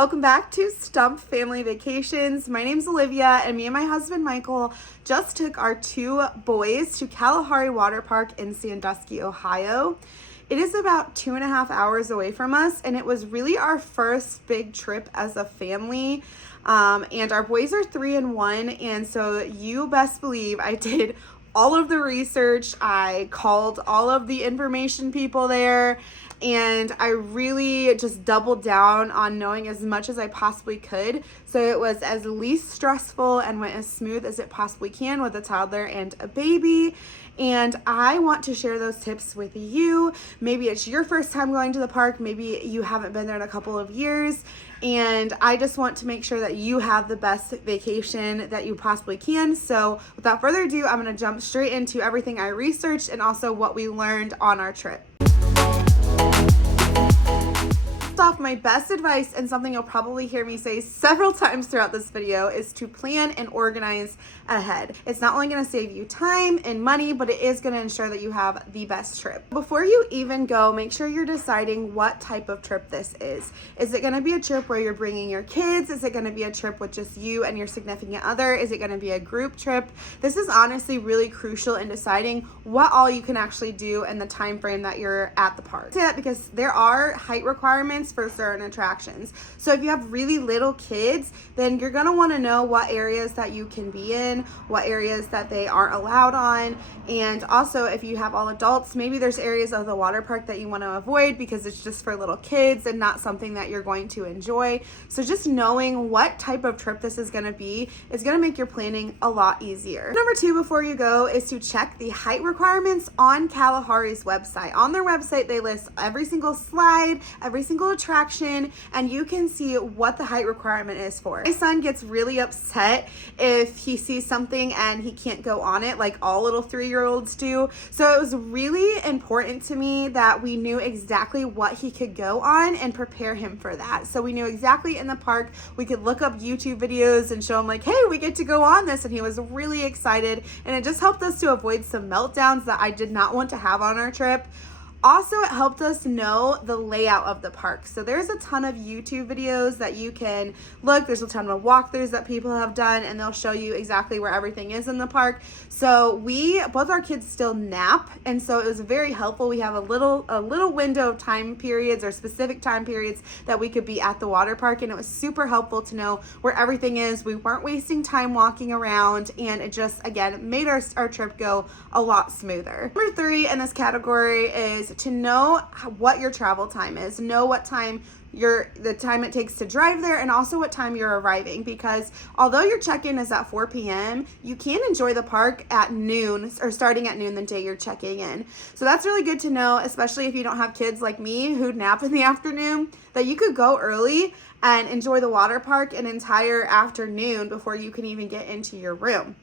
Welcome back to Stump Family Vacations. My name's Olivia, and me and my husband Michael just took our two boys to Kalahari Waterpark in Sandusky, Ohio. It is about 2.5 hours away from us, and it was really our first big trip as a family. And our boys are 3 and 1, and so you best believe I did all of the research. I called all of the information people there, and I really just doubled down on knowing as much as I possibly could, so it was as least stressful and went as smooth as it possibly can with a toddler and a baby. And I want to share those tips with you. Maybe it's your first time going to the park, maybe you haven't been there in a couple of years, and I just want to make sure that you have the best vacation that you possibly can. So without further ado, I'm going to jump straight into everything I researched and also what we learned on our trip. Off, my best advice, and something you'll probably hear me say several times throughout this video, is to plan and organize ahead. It's not only going to save you time and money, but it is going to ensure that you have the best trip. Before you even go, make sure you're deciding what type of trip this is. Is it going to be a trip where you're bringing your kids? Is it going to be a trip with just you and your significant other? Is it going to be a group trip? This is honestly really crucial in deciding what all you can actually do in the time frame that you're at the park. I say that because there are height requirements for certain attractions. So if you have really little kids, then you're going to want to know what areas that you can be in, what areas that they aren't allowed on, and also if you have all adults, maybe there's areas of the water park that you want to avoid because it's just for little kids and not something that you're going to enjoy. So just knowing what type of trip this is going to be is going to make your planning a lot easier. Number 2 before you go is to check the height requirements on Kalahari's website. On their website, they list every single slide, every single attraction, and you can see what the height requirement is for. My son gets really upset if he sees something and he can't go on it, like all little 3-year-olds do. So it was really important to me that we knew exactly what he could go on and prepare him for that. So we knew exactly in the park, we could look up YouTube videos and show him like, hey, we get to go on this, and he was really excited, and it just helped us to avoid some meltdowns that I did not want to have on our trip. Also, it helped us know the layout of the park. So there's a ton of YouTube videos that you can look. There's a ton of walkthroughs that people have done, and they'll show you exactly where everything is in the park. So both our kids still nap, and so it was very helpful. We have a little window of time periods or specific time periods that we could be at the water park, and it was super helpful to know where everything is. We weren't wasting time walking around, and it just, again, made our trip go a lot smoother. Number 3 in this category is to know what your travel time is. Know what time the time it takes to drive there, and also what time you're arriving, because although your check-in is at 4 p.m., you can enjoy the park at noon, or starting at noon the day you're checking in. So that's really good to know, especially if you don't have kids like me who nap in the afternoon, that you could go early and enjoy the water park an entire afternoon before you can even get into your room.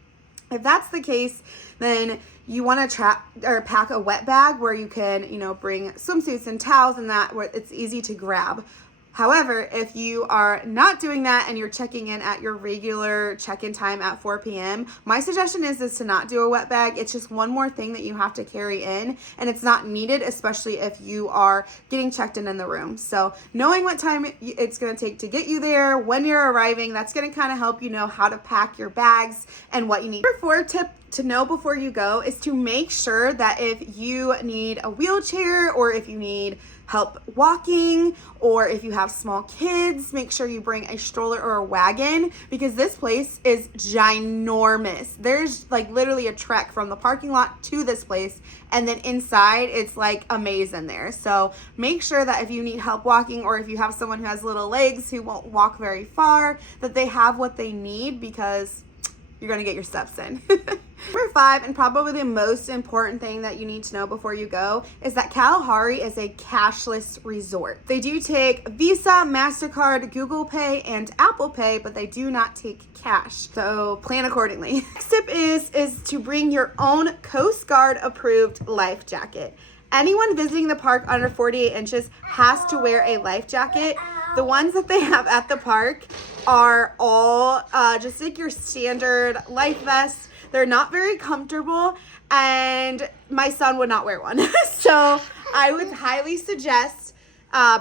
If that's the case, then you want to pack a wet bag where you can, bring swimsuits and towels and that, where it's easy to grab. However, if you are not doing that and you're checking in at your regular check-in time at 4 p.m., my suggestion is to not do a wet bag. It's just one more thing that you have to carry in, and it's not needed, especially if you are getting checked in the room. So knowing what time it's going to take to get you there, when you're arriving, that's going to kind of help you know how to pack your bags and what you need. Number 4 tip to know before you go is to make sure that if you need a wheelchair, or if you need help walking, or if you have small kids, make sure you bring a stroller or a wagon, because this place is ginormous. There's like literally a trek from the parking lot to this place, and then inside it's like a maze in there. So make sure that if you need help walking, or if you have someone who has little legs who won't walk very far, that they have what they need, because you're going to get your steps in. Number 5, and probably the most important thing that you need to know before you go, is that Kalahari is a cashless resort. They do take Visa, MasterCard, Google Pay, and Apple Pay, but they do not take cash. So plan accordingly. Next tip is to bring your own Coast Guard approved life jacket. Anyone visiting the park under 48 inches has to wear a life jacket. The ones that they have at the park are all just like your standard life vest. They're not very comfortable, and my son would not wear one. So I would highly suggest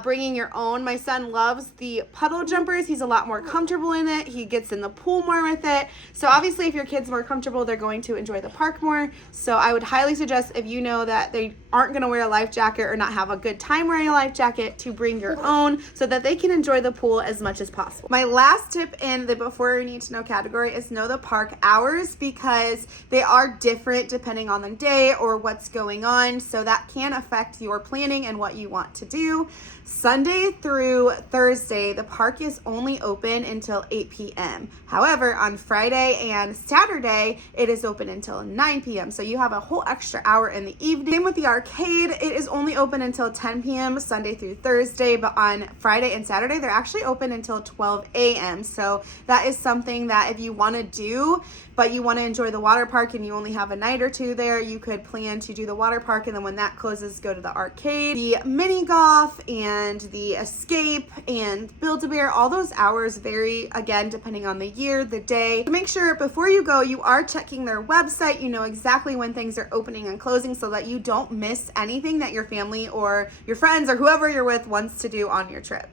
bringing your own. My son loves the puddle jumpers. He's a lot more comfortable in it. He gets in the pool more with it. So obviously if your kid's more comfortable, they're going to enjoy the park more. So I would highly suggest, if you know that they aren't going to wear a life jacket or not have a good time wearing a life jacket, to bring your own so that they can enjoy the pool as much as possible. My last tip in the before you need to know category is know the park hours, because they are different depending on the day or what's going on. So that can affect your planning and what you want to do. Sunday through Thursday, the park is only open until 8 p.m. However, on Friday and Saturday, it is open until 9 p.m. So you have a whole extra hour in the evening. Same with the arcade. It is only open until 10 p.m. Sunday through Thursday, but on Friday and Saturday, they're actually open until 12 a.m. So that is something that if you want to do, but you want to enjoy the water park and you only have a night or two there, you could plan to do the water park, and then when that closes, go to the arcade. The mini golf and the escape and Build-A-Bear, all those hours vary, again, depending on the year, the day. So make sure before you go, you are checking their website. You know exactly when things are opening and closing so that you don't miss anything that your family or your friends or whoever you're with wants to do on your trip.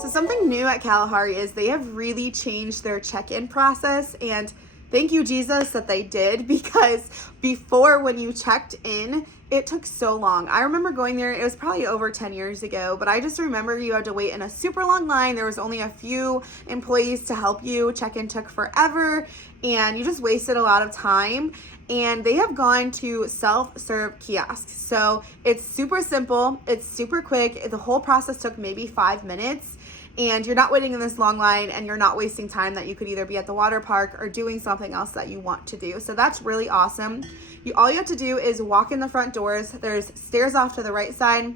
So something new at Kalahari is they have really changed their check-in process, and thank you, Jesus, that they did, because before, when you checked in, it took so long. I remember going there, it was probably over 10 years ago, but I just remember you had to wait in a super long line. There was only a few employees to help you. Check-in took forever, and you just wasted a lot of time. And they have gone to self-serve kiosks. So it's super simple, it's super quick. The whole process took maybe 5 minutes. And you're not waiting in this long line, and you're not wasting time that you could either be at the water park or doing something else that you want to do. So that's really awesome. All you have to do is walk in the front doors. There's stairs off to the right side.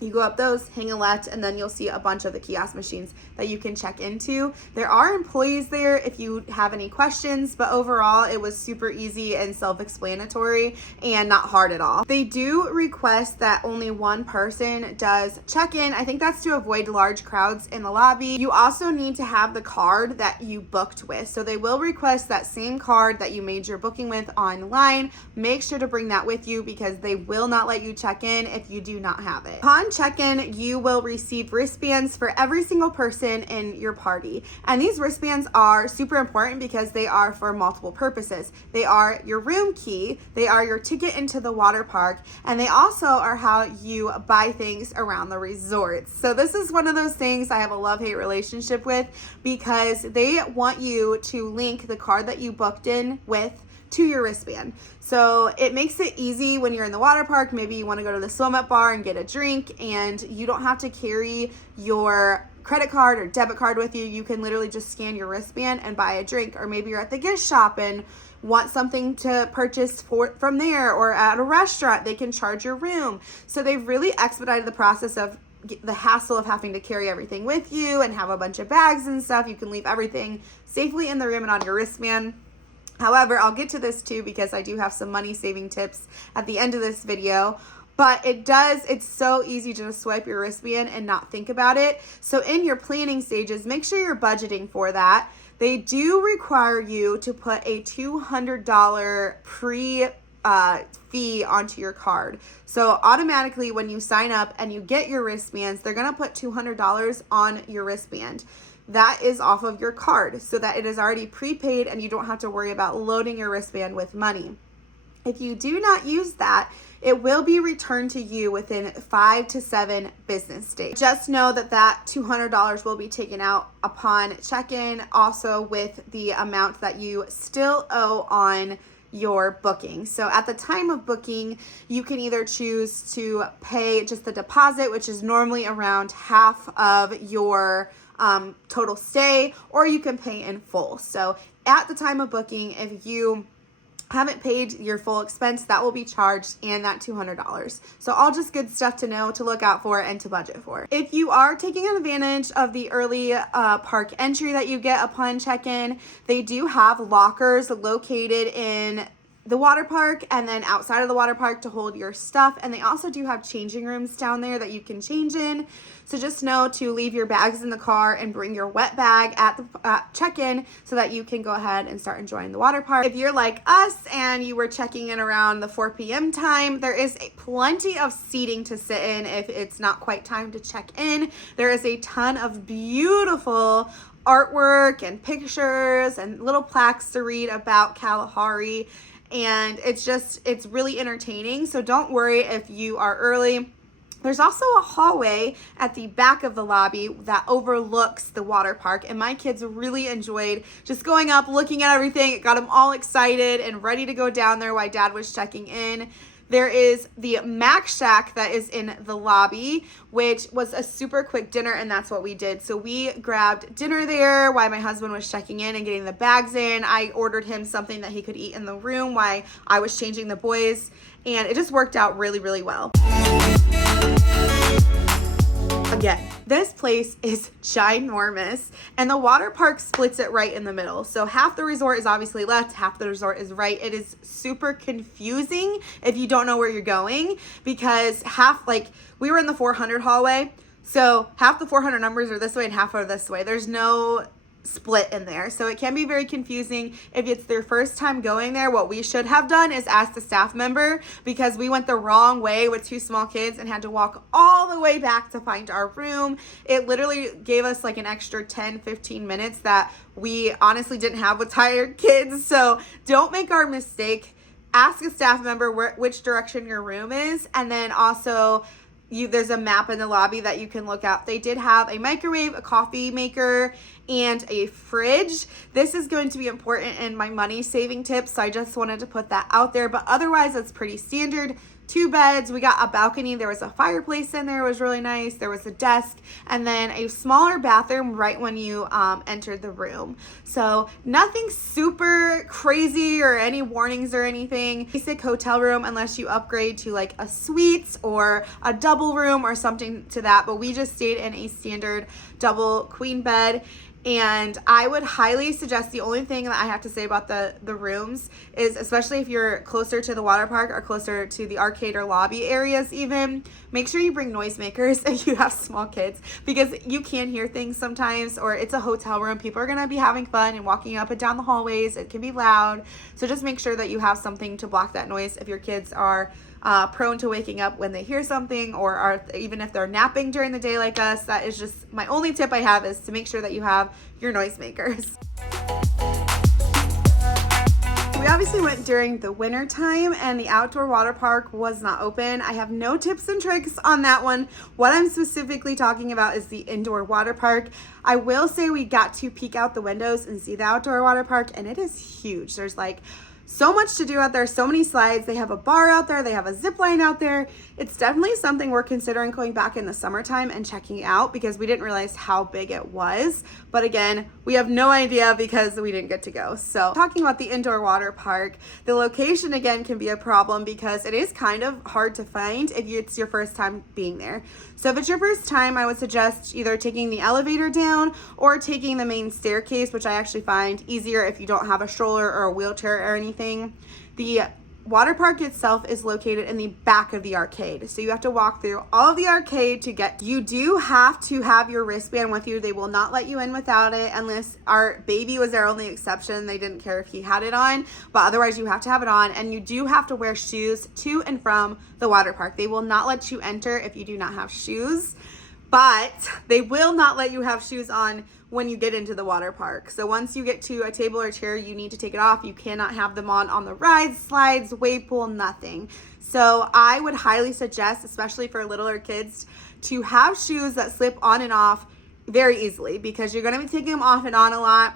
You go up those, hang a left, and then you'll see a bunch of the kiosk machines that you can check into. There are employees there if you have any questions, but overall it was super easy and self-explanatory and not hard at all. They do request that only one person does check-in. I think that's to avoid large crowds in the lobby. You also need to have the card that you booked with. So they will request that same card that you made your booking with online. Make sure to bring that with you, because they will not let you check in if you do not have it. Upon check-in, you will receive wristbands for every single person in your party. And these wristbands are super important because they are for multiple purposes. They are your room key, they are your ticket into the water park, and they also are how you buy things around the resorts. So this is one of those things I have a love-hate relationship with, because they want you to link the card that you booked in with to your wristband. So it makes it easy when you're in the water park. Maybe you want to go to the swim-up bar and get a drink, and you don't have to carry your credit card or debit card with you. You can literally just scan your wristband and buy a drink. Or maybe you're at the gift shop and want something to purchase from there, or at a restaurant, they can charge your room. So they've really expedited the process of the hassle of having to carry everything with you and have a bunch of bags and stuff. You can leave everything safely in the room and on your wristband. However, I'll get to this too, because I do have some money saving tips at the end of this video. But it's so easy to just swipe your wristband and not think about it. So in your planning stages, make sure you're budgeting for that. They do require you to put a $200 fee onto your card. So automatically when you sign up and you get your wristbands, they're going to put $200 on your wristband. That is off of your card, so that it is already prepaid and you don't have to worry about loading your wristband with money. If you do not use that, it will be returned to you within 5 to 7 business days. Just know that that $200 will be taken out upon check-in, also with the amount that you still owe on your booking. So at the time of booking, you can either choose to pay just the deposit, which is normally around half of your total stay, or you can pay in full. So at the time of booking, if you haven't paid your full expense, that will be charged, and that $200. So all just good stuff to know, to look out for, and to budget for. If you are taking advantage of the early park entry that you get upon check-in, they do have lockers located in the water park and then outside of the water park to hold your stuff. And they also do have changing rooms down there that you can change in. So just know to leave your bags in the car and bring your wet bag at the check-in so that you can go ahead and start enjoying the water park. If you're like us and you were checking in around the 4 p.m. time, there is plenty of seating to sit in if it's not quite time to check in. There is a ton of beautiful artwork and pictures and little plaques to read about Kalahari. And it's really entertaining. So don't worry if you are early. There's also a hallway at the back of the lobby that overlooks the water park. And my kids really enjoyed just going up, looking at everything. It got them all excited and ready to go down there while Dad was checking in. There is the Mac Shack that is in the lobby, which was a super quick dinner, and that's what we did. So we grabbed dinner there while my husband was checking in and getting the bags in. I ordered him something that he could eat in the room while I was changing the boys, and it just worked out really, really well. Again, this place is ginormous, and the water park splits it right in the middle. So half the resort is obviously left, half the resort is right. It is super confusing if you don't know where you're going, because we were in the 400 hallway, so half the 400 numbers are this way and half are this way. There's no split in there, so it can be very confusing if it's their first time going there. What we should have done is ask the staff member, because we went the wrong way with 2 small kids and had to walk all the way back to find our room. It literally gave us like an extra 10-15 minutes that we honestly didn't have with tired kids. So don't make our mistake. Ask a staff member which direction your room is, and then also there's a map in the lobby that you can look at. They did have a microwave, a coffee maker, and a fridge. This is going to be important in my money saving tips, so I just wanted to put that out there. But otherwise, it's pretty standard. 2 beds. We got a balcony. There was a fireplace in there. It was really nice. There was a desk, and then a smaller bathroom right when you entered the room. So nothing super crazy or any warnings or anything. Basic hotel room unless you upgrade to like a suite or a double room or something to that. But we just stayed in a standard double queen bed. And I would highly suggest, the only thing that I have to say about the rooms is, especially if you're closer to the water park or closer to the arcade or lobby areas even, make sure you bring noisemakers if you have small kids, because you can hear things sometimes, or it's a hotel room. People are going to be having fun and walking up and down the hallways. It can be loud. So just make sure that you have something to block that noise if your kids are prone to waking up when they hear something, or even if they're napping during the day like us. That is just my only tip I have, is to make sure that you have your noisemakers. We obviously went during the winter time, and the outdoor water park was not open. I have no tips and tricks on that one. What I'm specifically talking about is the indoor water park. I will say we got to peek out the windows and see the outdoor water park, and it is huge. There's like so much to do out there, so many slides. They have a bar out there, they have a zip line out there. It's definitely something we're considering going back in the summertime and checking out, because we didn't realize how big it was. But again, we have no idea because we didn't get to go. So talking about the indoor water park, the location again can be a problem because it is kind of hard to find if it's your first time being there. So if it's your first time, I would suggest either taking the elevator down or taking the main staircase, which I actually find easier if you don't have a stroller or a wheelchair or anything. The water park itself is located in the back of the arcade. So you have to walk through all of the arcade to get. You do have to have your wristband with you. They will not let you in without it, unless our baby was their only exception. They didn't care if he had it on, but otherwise you have to have it on, and you do have to wear shoes to and from the water park. They will not let you enter if you do not have shoes, but they will not let you have shoes on when you get into the water park. So once you get to a table or chair, you need to take it off. You cannot have them on the rides, slides, wave pool, nothing. So I would highly suggest, especially for littler kids, to have shoes that slip on and off very easily, because you're gonna be taking them off and on a lot.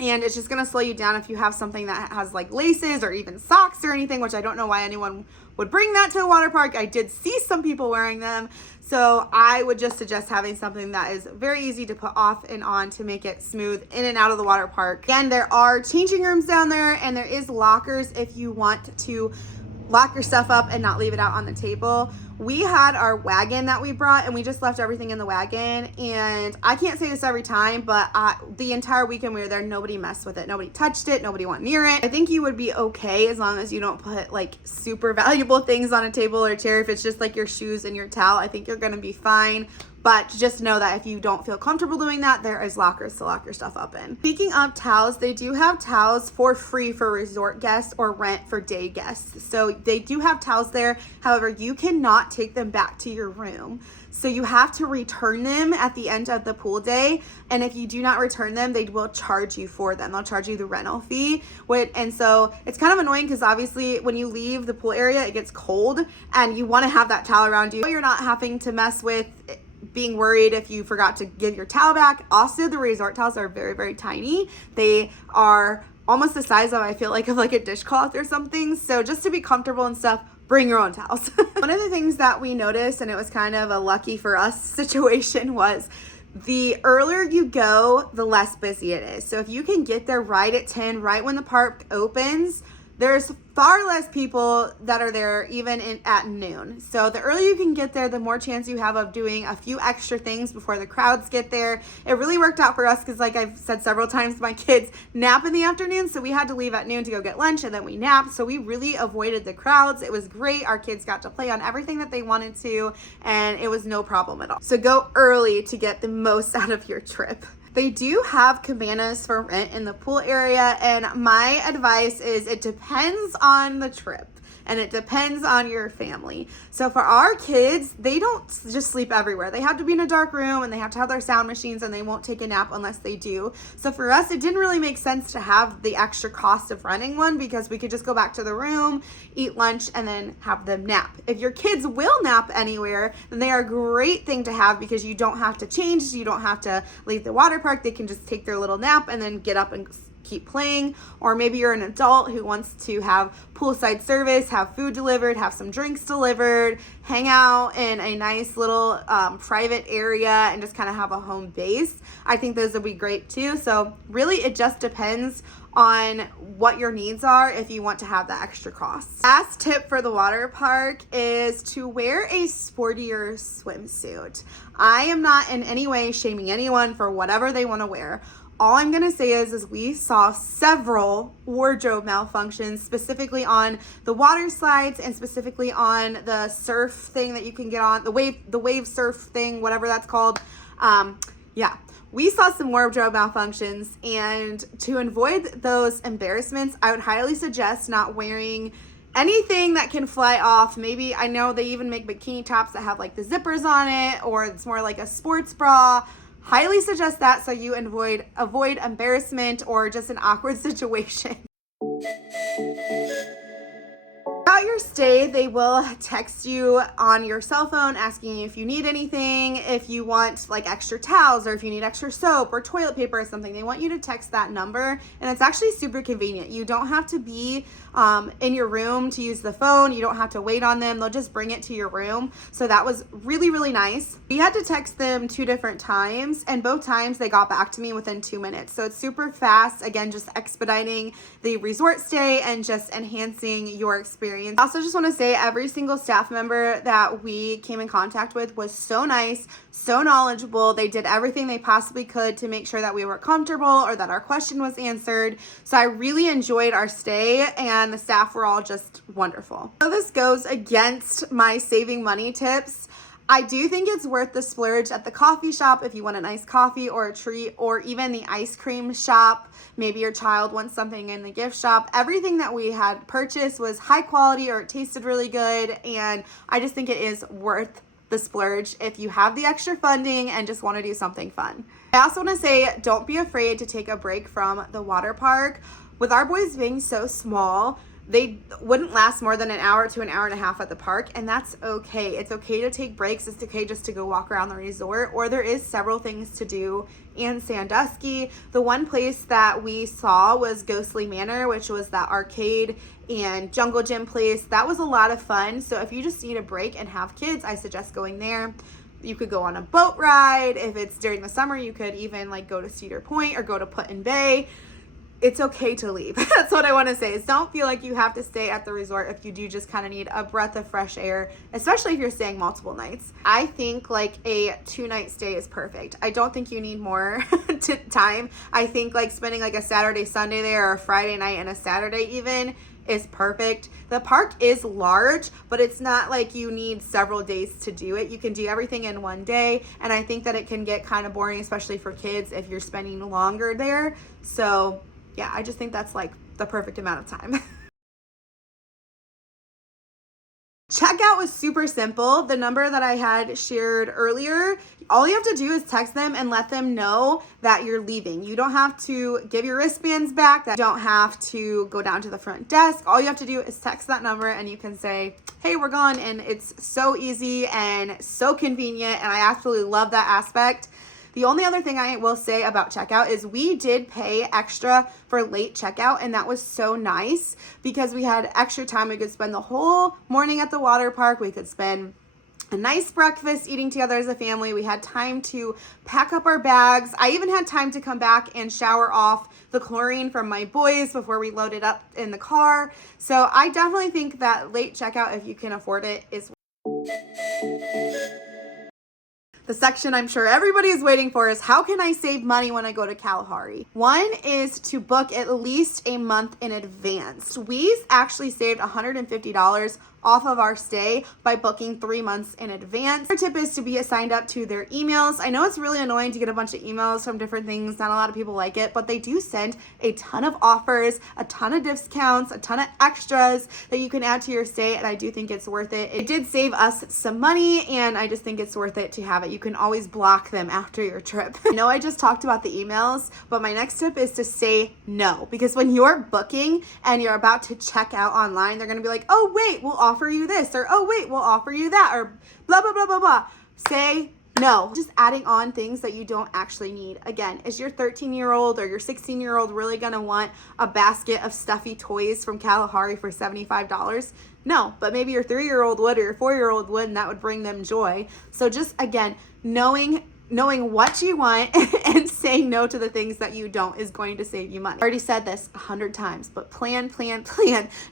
And it's just gonna slow you down if you have something that has like laces or even socks or anything, which I don't know why anyone would bring that to a water park. I did see some people wearing them. So I would just suggest having something that is very easy to put off and on to make it smooth in and out of the water park. Again, there are changing rooms down there, and there is lockers if you want to lock your stuff up and not leave it out on the table. We had our wagon that we brought and we just left everything in the wagon, and I can't say this every time, but the entire weekend we were there, nobody messed with it. Nobody touched it. Nobody went near it. I think you would be okay as long as you don't put like super valuable things on a table or chair. If it's just like your shoes and your towel, I think you're going to be fine. But just know that if you don't feel comfortable doing that, there is lockers to lock your stuff up in. Speaking of towels, they do have towels for free for resort guests or rent for day guests. So they do have towels there. However, you cannot take them back to your room. So you have to return them at the end of the pool day. And if you do not return them, they will charge you for them. They'll charge you the rental fee. And so it's kind of annoying because obviously when you leave the pool area, it gets cold and you want to have that towel around you. You're not having to mess with being worried if you forgot to give your towel back. Also, the resort towels are very, very tiny. They are almost the size of, I feel like, of like a dishcloth or something. So just to be comfortable and stuff, bring your own towels. One of the things that we noticed, and it was kind of a lucky for us situation, was the earlier you go, the less busy it is. So if you can get there right at 10, right when the park opens, there's far less people that are there even at noon. So the earlier you can get there, the more chance you have of doing a few extra things before the crowds get there. It really worked out for us because, like I've said several times, my kids nap in the afternoon. So we had to leave at noon to go get lunch and then we napped. So we really avoided the crowds. It was great. Our kids got to play on everything that they wanted to, and it was no problem at all. So go early to get the most out of your trip. They do have cabanas for rent in the pool area, and my advice is it depends on the trip and it depends on your family. So for our kids, they don't just sleep everywhere. They have to be in a dark room and they have to have their sound machines, and they won't take a nap unless they do. So for us, it didn't really make sense to have the extra cost of renting one because we could just go back to the room, eat lunch, and then have them nap. If your kids will nap anywhere, then they are a great thing to have because you don't have to change. You don't have to leave the water park. They can just take their little nap and then get up and keep playing. Or maybe you're an adult who wants to have poolside service, have food delivered, have some drinks delivered, hang out in a nice little private area and just kind of have a home base. I think those would be great too. So really it just depends on what your needs are if you want to have the extra costs. Last tip for the water park is to wear a sportier swimsuit. I am not in any way shaming anyone for whatever they want to wear. All I'm going to say is we saw several wardrobe malfunctions, specifically on the water slides and specifically on the surf thing that you can get on, the wave surf thing, whatever that's called. We saw some wardrobe malfunctions, and to avoid those embarrassments, I would highly suggest not wearing anything that can fly off. Maybe, I know they even make bikini tops that have like the zippers on it, or it's more like a sports bra. Highly suggest that so you avoid embarrassment or just an awkward situation. Throughout your stay, they will text you on your cell phone asking you if you need anything, if you want like extra towels, or if you need extra soap or toilet paper or something. They want you to text that number, and it's actually super convenient. You don't have to be in your room to use the phone. You don't have to wait on them. They'll just bring it to your room. So that was really, really nice. We had to text them 2 different times, and both times they got back to me within 2 minutes. So it's super fast. Again, just expediting the resort stay and just enhancing your experience. I also just want to say every single staff member that we came in contact with was so nice, so knowledgeable. They did everything they possibly could to make sure that we were comfortable or that our question was answered. So I really enjoyed our stay, and the staff were all just wonderful. So this goes against my saving money tips. I do think it's worth the splurge at the coffee shop if you want a nice coffee or a treat, or even the ice cream shop. Maybe your child wants something in the gift shop. Everything that we had purchased was high quality or it tasted really good, and I just think it is worth the splurge if you have the extra funding and just want to do something fun. I also want to say, don't be afraid to take a break from the water park. With our boys being so small, they wouldn't last more than an hour to an hour and a half at the park, and that's okay. It's okay to take breaks. It's okay just to go walk around the resort, or there is several things to do in Sandusky. The one place that we saw was Ghostly Manor, which was that arcade and jungle gym place. That was a lot of fun. So if you just need a break and have kids, I suggest going there. You could go on a boat ride. If it's during the summer, you could even like go to Cedar Point or go to Put-in Bay. it's okay to leave. That's what I want to say, is don't feel like you have to stay at the resort if you do just kind of need a breath of fresh air, especially if you're staying multiple nights. I think like a 2-night stay is perfect. I don't think you need more time. I think like spending like a Saturday, Sunday there, or a Friday night and a Saturday even is perfect. The park is large, but it's not like you need several days to do it. You can do everything in one day, and I think that it can get kind of boring, especially for kids, if you're spending longer there. So yeah, I just think that's like the perfect amount of time. Checkout was super simple. The number that I had shared earlier, all you have to do is text them and let them know that you're leaving. You don't have to give your wristbands back. You don't have to go down to the front desk. All you have to do is text that number and you can say, hey, we're gone. And it's so easy and so convenient. And I absolutely love that aspect. The only other thing I will say about checkout is we did pay extra for late checkout, and that was so nice because we had extra time. We could spend the whole morning at the water park. We could spend a nice breakfast eating together as a family. We had time to pack up our bags. I even had time to come back and shower off the chlorine from my boys before we loaded up in the car. So I definitely think that late checkout, if you can afford it, is the section I'm sure everybody is waiting for is how can I save money when I go to Kalahari? One is to book at least a month in advance. We actually saved $150 off of our stay by booking 3 months in advance. Our tip is to be signed up to their emails. I know it's really annoying to get a bunch of emails from different things. Not a lot of people like it, but they do send a ton of offers, a ton of discounts, a ton of extras that you can add to your stay, and I do think it's worth it. It did save us some money, and I just think it's worth it to have it. You can always block them after your trip. I know I just talked about the emails, but my next tip is to say no, because when you're booking and you're about to check out online, they're gonna be like, oh wait, we'll offer you this, or oh wait, we'll offer you that, or blah blah blah blah blah. Say no. Just adding on things that you don't actually need. Again, is your 13-year-old or your 16-year-old really gonna want a basket of stuffy toys from Kalahari for $75? No, but maybe your 3-year-old would, or your 4-year-old would, and that would bring them joy. So just again, knowing what you want and saying no to the things that you don't is going to save you money. I already said this 100 times, but plan.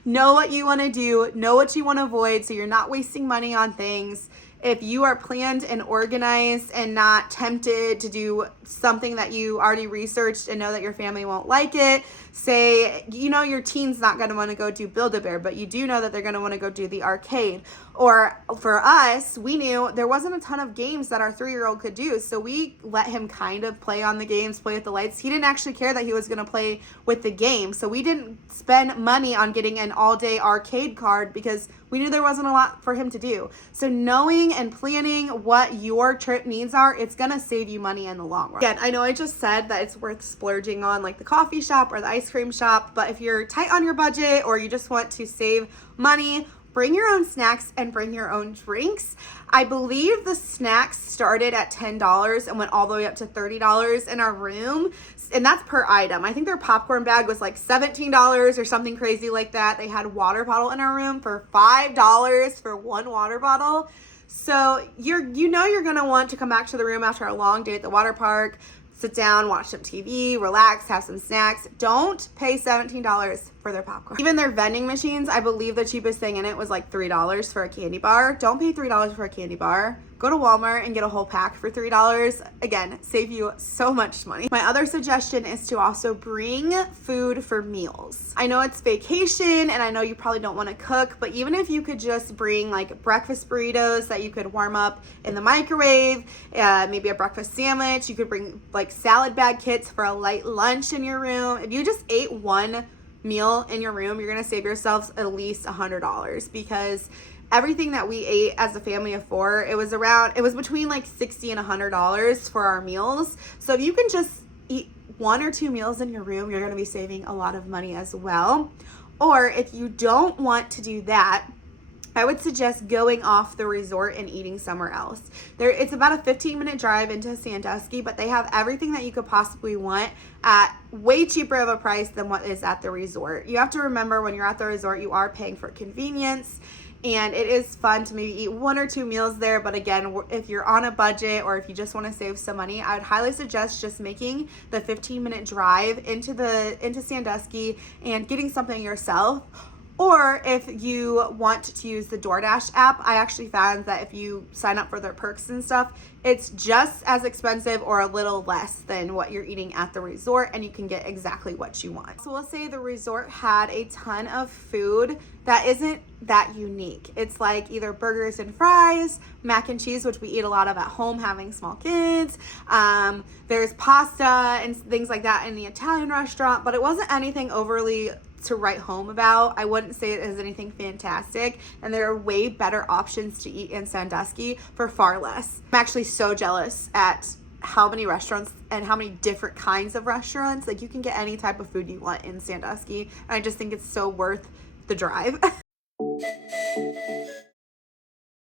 Know what you want to do, know what you want to avoid, so you're not wasting money on things. If you are planned and organized and not tempted to do something that you already researched and know that your family won't like it, say, you know, your teen's not going to want to go do Build-A-Bear, but you do know that they're going to want to go do the arcade. Or for us, we knew there wasn't a ton of games that our 3-year-old could do, so we let him kind of play on the games, play with the lights. He didn't actually care that he was going to play with the game, so we didn't spend money on getting an all-day arcade card because we knew there wasn't a lot for him to do. So knowing and planning what your trip needs are, it's going to save you money in the long run. Again, I know I just said that it's worth splurging on like the coffee shop or the ice cream shop, but if you're tight on your budget or you just want to save money, bring your own snacks and bring your own drinks. I believe the snacks started at $10 and went all the way up to $30 in our room, and that's per item. I think their popcorn bag was like $17 or something crazy like that. They had water bottle in our room for $5 for one water bottle. So you're gonna want to come back to the room after a long day at the water park, sit down, watch some TV, relax, have some snacks. Don't pay $17 for their popcorn. Even their vending machines, I believe the cheapest thing in it was like $3 for a candy bar. Don't pay $3 for a candy bar. Go to Walmart and get a whole pack for $3. Again, save you so much money. My other suggestion is to also bring food for meals. I know it's vacation and I know you probably don't want to cook, but even if you could just bring like breakfast burritos that you could warm up in the microwave, maybe a breakfast sandwich, you could bring like salad bag kits for a light lunch in your room. If you just ate one meal in your room, you're gonna save yourselves at least $100, because everything that we ate as a family of 4, it was between like $60 and $100 for our meals. So if you can just eat 1 or 2 meals in your room, you're gonna be saving a lot of money as well. Or if you don't want to do that, I would suggest going off the resort and eating somewhere else. It's about a 15-minute drive into Sandusky, but they have everything that you could possibly want at way cheaper of a price than what is at the resort. You have to remember, when you're at the resort, you are paying for convenience, and it is fun to maybe eat 1 or 2 meals there. But again, if you're on a budget or if you just want to save some money, I would highly suggest just making the 15-minute drive into Sandusky and getting something yourself. Or if you want to use the DoorDash app, I actually found that if you sign up for their perks and stuff, it's just as expensive or a little less than what you're eating at the resort, and you can get exactly what you want. So we'll say the resort had a ton of food that isn't that unique. It's like either burgers and fries, mac and cheese, which we eat a lot of at home having small kids. There's pasta and things like that in the Italian restaurant, but it wasn't anything overly to write home about. I wouldn't say it is anything fantastic, and there are way better options to eat in Sandusky for far less. I'm actually so jealous at how many restaurants and how many different kinds of restaurants. Like, you can get any type of food you want in Sandusky, and I just think it's so worth the drive.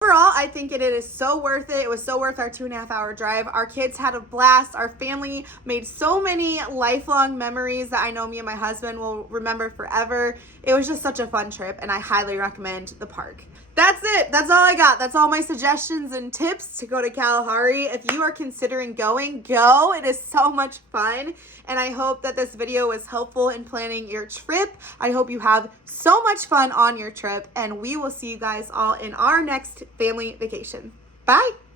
Overall, I think it is so worth it. It was so worth our 2.5-hour drive. Our kids had a blast. Our family made so many lifelong memories that I know me and my husband will remember forever. It was just such a fun trip, and I highly recommend the park. That's it. That's all I got. That's all my suggestions and tips to go to Kalahari. If you are considering going, go. It is so much fun, and I hope that this video was helpful in planning your trip. I hope you have so much fun on your trip, and we will see you guys all in our next family vacation. Bye.